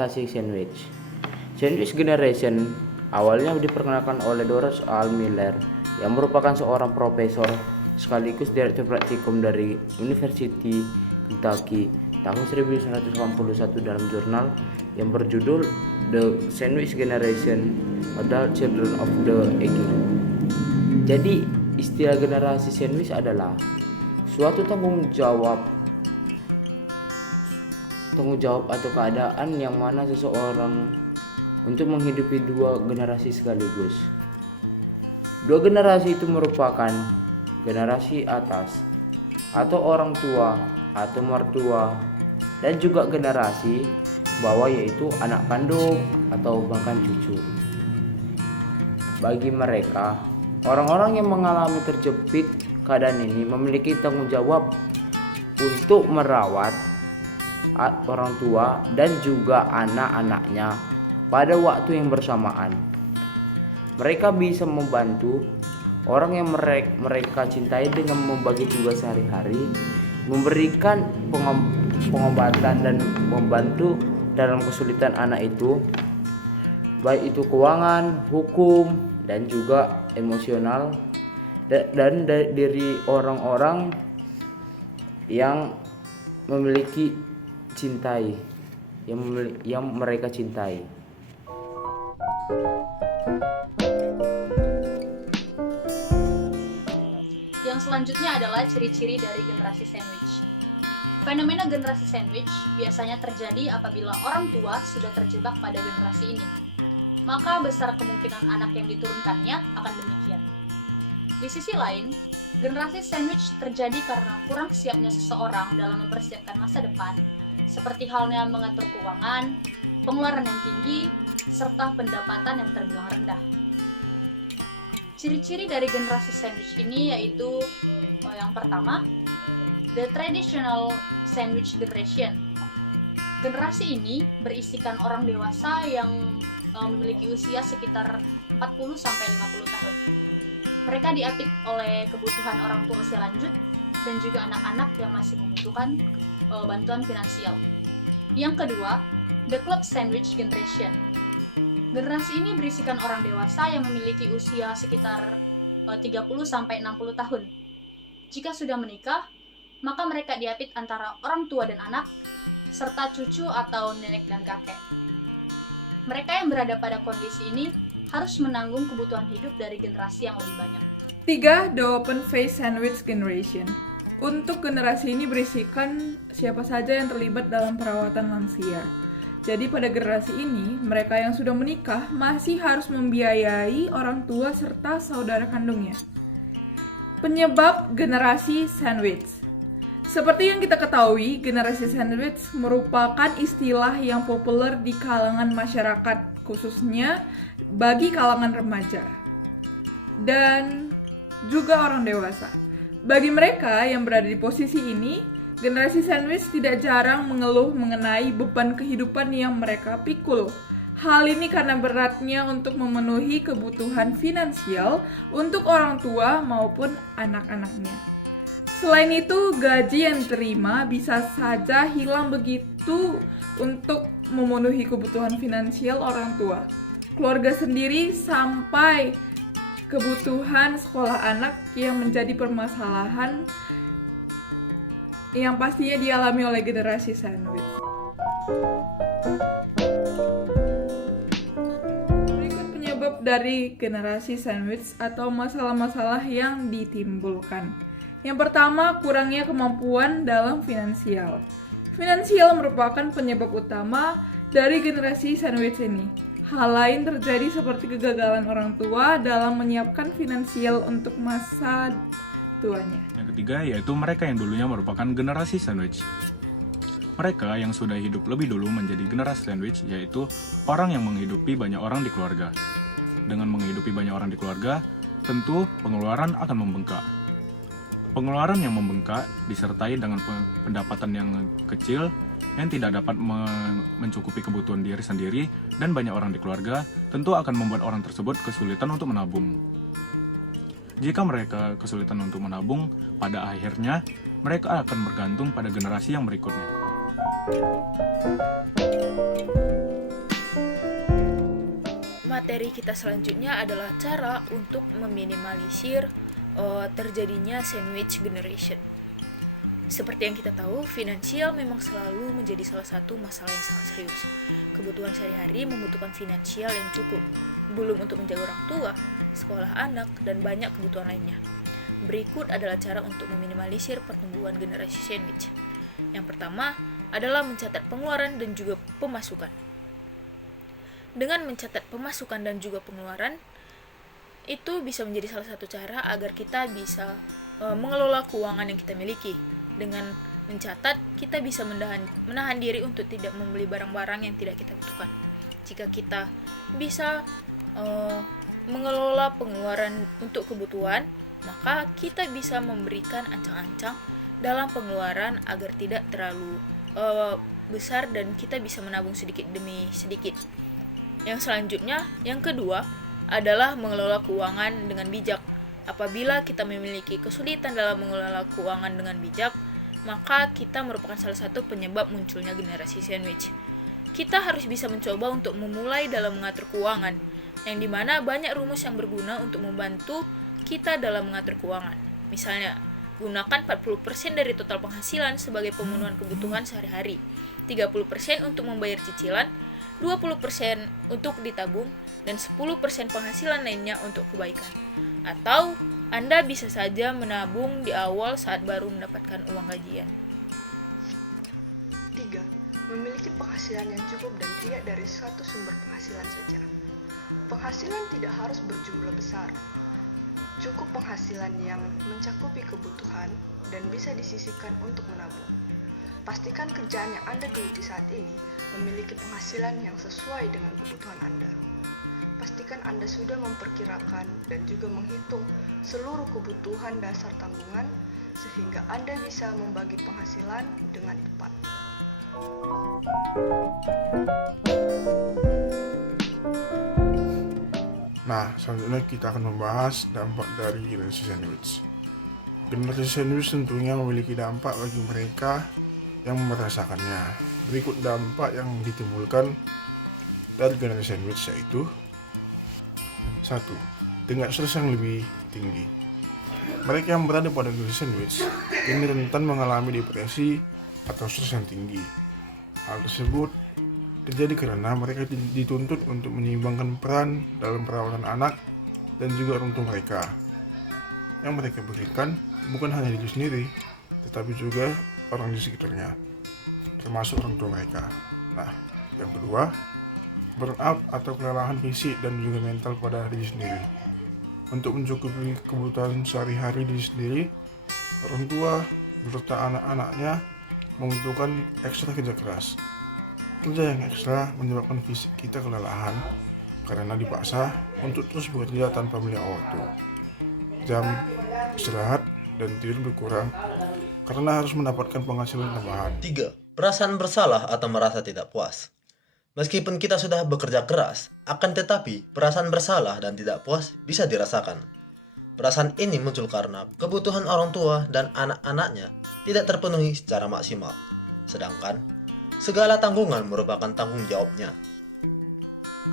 generasi sandwich. Sandwich generation awalnya diperkenalkan oleh Doris Al Miller yang merupakan seorang profesor sekaligus direktur praktikum dari University Kentucky tahun 1981 dalam jurnal yang berjudul The Sandwich Generation: Adult Children of the Aging. Jadi, istilah generasi sandwich adalah suatu tanggung jawab atau keadaan yang mana seseorang untuk menghidupi dua generasi sekaligus. Dua generasi itu merupakan generasi atas atau orang tua atau mertua dan juga generasi bawah yaitu anak kandung atau bahkan cucu. Bagi mereka, orang-orang yang mengalami terjepit keadaan ini memiliki tanggung jawab untuk merawat orang tua dan juga anak-anaknya pada waktu yang bersamaan. Mereka bisa membantu orang yang mereka cintai dengan membagi tugas sehari-hari, memberikan pengobatan dan membantu dalam kesulitan anak itu, baik itu keuangan, hukum, dan juga emosional, dan dari orang-orang yang memiliki cintai, yang mereka cintai. Yang selanjutnya adalah ciri-ciri dari generasi sandwich. Fenomena generasi sandwich biasanya terjadi apabila orang tua sudah terjebak pada generasi ini. Maka besar kemungkinan anak yang diturunkannya akan demikian. Di sisi lain, generasi sandwich terjadi karena kurang siapnya seseorang dalam mempersiapkan masa depan, seperti halnya mengatur keuangan, pengeluaran yang tinggi, serta pendapatan yang terbilang rendah. Ciri-ciri dari generasi sandwich ini yaitu yang pertama, the traditional sandwich generation. Generasi ini berisikan orang dewasa yang memiliki usia sekitar 40-50 tahun. Mereka diapit oleh kebutuhan orang tua usia lanjut dan juga anak-anak yang masih membutuhkan bantuan finansial. Yang kedua, the club sandwich generation. Generasi ini berisikan orang dewasa yang memiliki usia sekitar 30-60 tahun. Jika sudah menikah, maka mereka diapit antara orang tua dan anak, serta cucu atau nenek dan kakek. Mereka yang berada pada kondisi ini harus menanggung kebutuhan hidup dari generasi yang lebih banyak. 3. The open face sandwich generation. Untuk generasi ini berisikan siapa saja yang terlibat dalam perawatan lansia. Jadi pada generasi ini, mereka yang sudah menikah masih harus membiayai orang tua serta saudara kandungnya. Penyebab generasi sandwich. Seperti yang kita ketahui, generasi sandwich merupakan istilah yang populer di kalangan masyarakat, khususnya bagi kalangan remaja dan juga orang dewasa. Bagi mereka yang berada di posisi ini, generasi sandwich tidak jarang mengeluh mengenai beban kehidupan yang mereka pikul. Hal ini karena beratnya untuk memenuhi kebutuhan finansial untuk orang tua maupun anak-anaknya. Selain itu, gaji yang diterima bisa saja hilang begitu untuk memenuhi kebutuhan finansial orang tua, keluarga sendiri, sampai kebutuhan sekolah anak yang menjadi permasalahan yang pastinya dialami oleh generasi sandwich. Berikut penyebab dari generasi sandwich atau masalah-masalah yang ditimbulkan. Yang pertama, kurangnya kemampuan dalam finansial. Finansial merupakan penyebab utama dari generasi sandwich ini. Hal lain terjadi seperti kegagalan orang tua dalam menyiapkan finansial untuk masa tuanya. Yang ketiga yaitu mereka yang dulunya merupakan generasi sandwich. Mereka yang sudah hidup lebih dulu menjadi generasi sandwich, yaitu orang yang menghidupi banyak orang di keluarga. Dengan menghidupi banyak orang di keluarga, tentu pengeluaran akan membengkak. Pengeluaran yang membengkak disertai dengan pendapatan yang kecil yang tidak dapat mencukupi kebutuhan diri sendiri dan banyak orang di keluarga, tentu akan membuat orang tersebut kesulitan untuk menabung. Jika mereka kesulitan untuk menabung, pada akhirnya mereka akan bergantung pada generasi yang berikutnya. materi kita selanjutnya adalah cara untuk meminimalisir terjadinya sandwich generation. Seperti yang kita tahu, finansial memang selalu menjadi salah satu masalah yang sangat serius. Kebutuhan sehari-hari membutuhkan finansial yang cukup, belum untuk menjaga orang tua, sekolah anak, dan banyak kebutuhan lainnya. Berikut adalah cara untuk meminimalisir pertumbuhan generasi sandwich. Yang pertama adalah mencatat pengeluaran dan juga pemasukan. Dengan mencatat pemasukan dan juga pengeluaran, itu bisa menjadi salah satu cara agar kita bisa mengelola keuangan yang kita miliki. Dengan mencatat, kita bisa menahan diri untuk tidak membeli barang-barang yang tidak kita butuhkan. Jika kita bisa mengelola pengeluaran untuk kebutuhan, maka kita bisa memberikan ancang-ancang dalam pengeluaran agar tidak terlalu besar dan kita bisa menabung sedikit demi sedikit. Yang selanjutnya, yang kedua, adalah mengelola keuangan dengan bijak. Apabila kita memiliki kesulitan dalam mengelola keuangan dengan bijak, maka kita merupakan salah satu penyebab munculnya generasi sandwich. Kita harus bisa mencoba untuk memulai dalam mengatur keuangan, yang dimana banyak rumus yang berguna untuk membantu kita dalam mengatur keuangan. Misalnya, gunakan 40% dari total penghasilan sebagai pemenuhan kebutuhan sehari-hari, 30% untuk membayar cicilan, 20% untuk ditabung, dan 10% penghasilan lainnya untuk kebaikan. Atau Anda bisa saja menabung di awal saat baru mendapatkan uang gajian. 3. Memiliki penghasilan yang cukup dan tidak dari suatu sumber penghasilan saja. Penghasilan tidak harus berjumlah besar. Cukup penghasilan yang mencakupi kebutuhan dan bisa disisihkan untuk menabung. Pastikan kerjaan yang Anda geluti saat ini memiliki penghasilan yang sesuai dengan kebutuhan Anda. Pastikan Anda sudah memperkirakan dan juga menghitung seluruh kebutuhan dasar tanggungan sehingga Anda bisa membagi penghasilan dengan tepat. Nah, selanjutnya kita akan membahas dampak dari generasi sandwich. Generasi sandwich tentunya memiliki dampak bagi mereka yang merasakannya. Berikut dampak yang ditimbulkan dari generasi sandwich yaitu 1. Tingkat stres yang lebih tinggi. Mereka yang berada pada generasi sandwich ini rentan mengalami depresi atau stres yang tinggi. Hal tersebut terjadi karena mereka dituntut untuk menyeimbangkan peran dalam perawatan anak dan juga orang tua mereka. Yang mereka berikan bukan hanya diri sendiri, tetapi juga orang di sekitarnya, termasuk orang tua mereka. Nah, yang kedua, burnout atau kelelahan fisik dan juga mental pada diri sendiri. Untuk mencukupi kebutuhan sehari-hari diri sendiri, orang tua beserta anak-anaknya membutuhkan ekstra kerja keras. Kerja yang ekstra menyebabkan fisik kita kelelahan karena dipaksa untuk terus bekerja tanpa melihat waktu. Jam istirahat dan tidur berkurang karena harus mendapatkan penghasilan tambahan. 3. Perasaan bersalah atau merasa tidak puas. Meskipun kita sudah bekerja keras, akan tetapi perasaan bersalah dan tidak puas bisa dirasakan. Perasaan ini muncul karena kebutuhan orang tua dan anak-anaknya tidak terpenuhi secara maksimal. Sedangkan segala tanggungan merupakan tanggung jawabnya.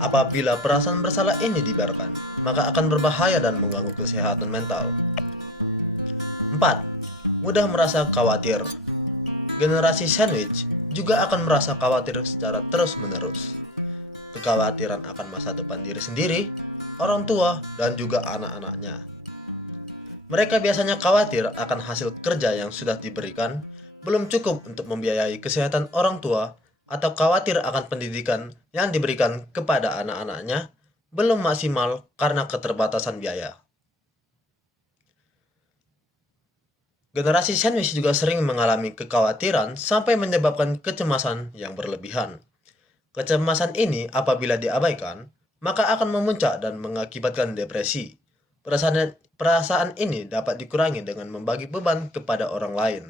Apabila perasaan bersalah ini dibiarkan, maka akan berbahaya dan mengganggu kesehatan mental. 4. Mudah merasa khawatir. Generasi sandwich juga akan merasa khawatir secara terus-menerus. Kekhawatiran akan masa depan diri sendiri, orang tua, dan juga anak-anaknya. Mereka biasanya khawatir akan hasil kerja yang sudah diberikan belum cukup untuk membiayai kesehatan orang tua, atau khawatir akan pendidikan yang diberikan kepada anak-anaknya belum maksimal karena keterbatasan biaya. Generasi sandwich juga sering mengalami kekhawatiran sampai menyebabkan kecemasan yang berlebihan. Kecemasan ini apabila diabaikan, maka akan memuncak dan mengakibatkan depresi. Perasaan ini dapat dikurangi dengan membagi beban kepada orang lain.